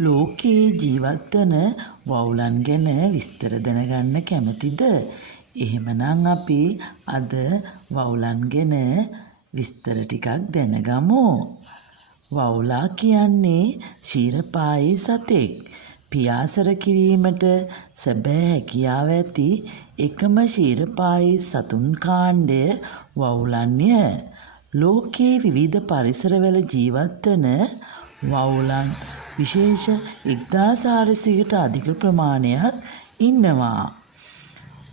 ලෝකයේ ජීවත් වන වවුලන් ගැන විස්තර දැනගන්න කැමතිද? එහෙමනම් අපි අද වවුලන් ගැන විස්තර ටිකක් දැනගමු. වවුලා කියන්නේ ක්ෂීරපායි සතෙක්. පියාසර කිරීමට සැබෑ හැකියාව ඇති එකම ක්ෂීරපායි සතුන් කාණ්ඩය වවුලන්ය. ලෝකයේ විවිධ පරිසරවල ජීවත් වන වවුලන් විශේෂ 1400කට අධික ප්‍රමාණයක් ඉන්නවා.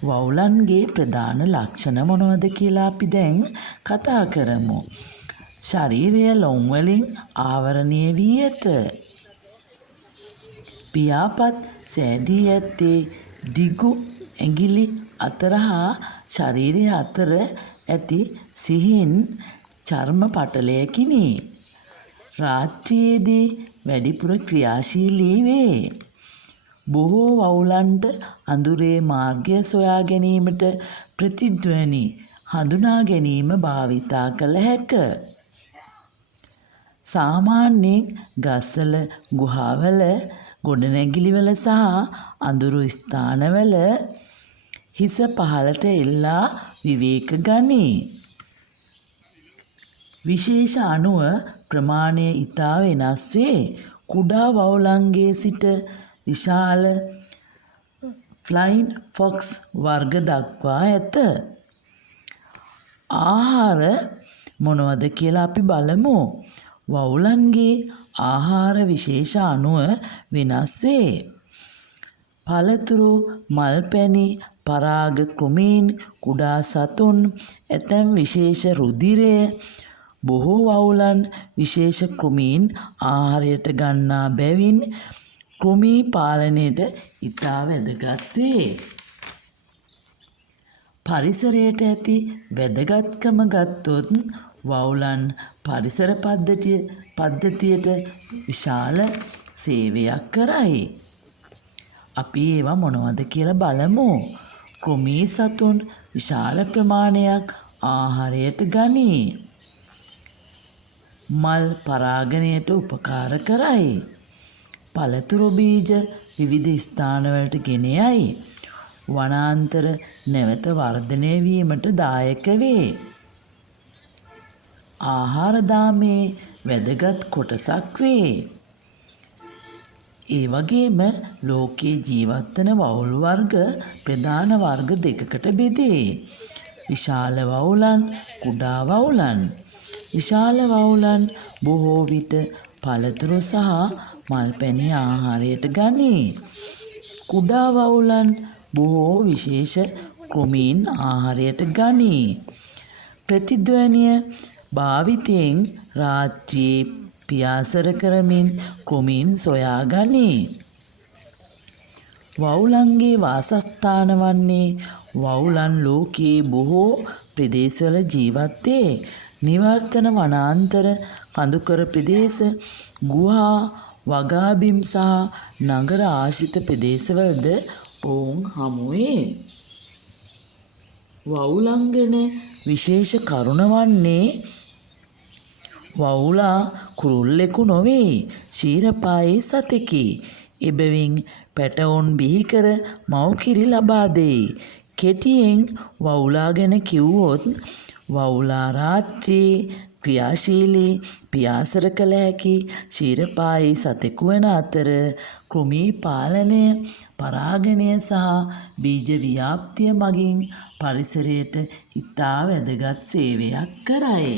වවුලන්ගේ ප්‍රධාන ලක්ෂණ මොනවද කියලා අපි දැන් කතා කරමු. ශරීරය ලොම් වලින් ආවරණය වී ඇත. පියාපත් සෑදී ඇත්තේ දිගු ඇඟිලි අතර හා ශරීරය අතර ඇති සිහින් චර්ම පටලයකිනි. රාත්‍රියේදී වැඩිපුර ක්‍රියාශීලී වේ. බොහෝ වවුලන්ට අඳුරේ මාර්ගය සොයා ගැනීමට ප්‍රතිධ්වනි හඳුනා ගැනීම භාවිතා කළ හැක. සාමාන්‍යයෙන් ගස්වල, ගුහාවල, ගොඩනැගිලිවල සහ අඳුරු ස්ථානවල හිස පහළට එල්ලා විවේක ගනී. විශේෂ අණුව ප්‍රමාණය ඉතා වෙනස් වේ. කුඩා වවුලන්ගේ සිට විශාල ෆ්ලයින් ෆොක්ස් වර්ග දක්වා ඇත. ආහාර මොනවද කියලා අපි බලමු. වවුලන්ගේ ආහාර විශේෂ අණුව වෙනස් වේ. පළතුරු, මල්පැණි, පරාග කෘමීන්, කුඩා සතුන්, ඇතැම් විශේෂ රුධිරය. බොහෝ වවුලන් විශේෂ කෘමීන් ආහාරයට ගන්නා බැවින් කෘමී පාලනයට ඉතා වැදගත් වේ. පරිසරයට ඇති වැදගත්කම ගත්තොත් වවුලන් පරිසර පද්ධතියට විශාල සේවයක් කරයි. අපි ඒවා මොනවද කියලා බලමු. කෘමී සතුන් විශාල ප්‍රමාණයක් ආහාරයට ගනී. මල් පරාගණයට උපකාර කරයි. පළතුරු බීජ විවිධ ස්ථානවලට ගෙන යයි. වනාන්තර නැවත වර්ධනය වීමට දායක වේ. ආහාර දාමේ වැදගත් කොටසක් වේ. ඒ වගේම ලෝකයේ ජීවත් වන වවුල් වර්ග ප්‍රධාන වර්ග දෙකකට බෙදේ. විශාල වවුලන්, කුඩා වවුලන්. විශාල වවුලන් බොහෝ විට පළතුරු සහ මල්පැණි ආහාරයට ගනී. කුඩා වවුලන් බොහෝ විශේෂ කෘමීන් ආහාරයට ගනී. ප්‍රතිධ්වනිය භාවිතයෙන් රාත්‍රියේ පියාසර කරමින් කෘමීන් සොයා ගනී. වවුලන්ගේ වාසස්ථාන වන්නේ වවුලන් ලෝකයේ බොහෝ ප්‍රදේශවල ජීවත් වේ. නිවර්තන වනාන්තර, කඳුකර ප්‍රදේශ, ගුහා, වගාබිම් සහ නගර ආශ්‍රිත ප්‍රදේශවලද ඔවුන් හමු වේ. වවුලන් ගැන විශේෂ කරුණ වන්නේ වවුලා කුරුල්ලෙකු නොවේ. ක්ෂීරපායි සතෙකි. එබැවින් පැටවුන් බිහිකර මව්කිරි ලබා දෙයි. කෙටියෙන් වවුලා ගැන කිව්වොත් වවුලා රාත්‍රියේ ක්‍රියාශීලී පියාසර කළ හැකි ක්ෂීරපායි සතෙකු වන අතර කෘමී පාලනය, පරාගණය සහ බීජ ව්‍යාප්තිය මගින් පරිසරයට ඉතා වැදගත් සේවයක් කරයි.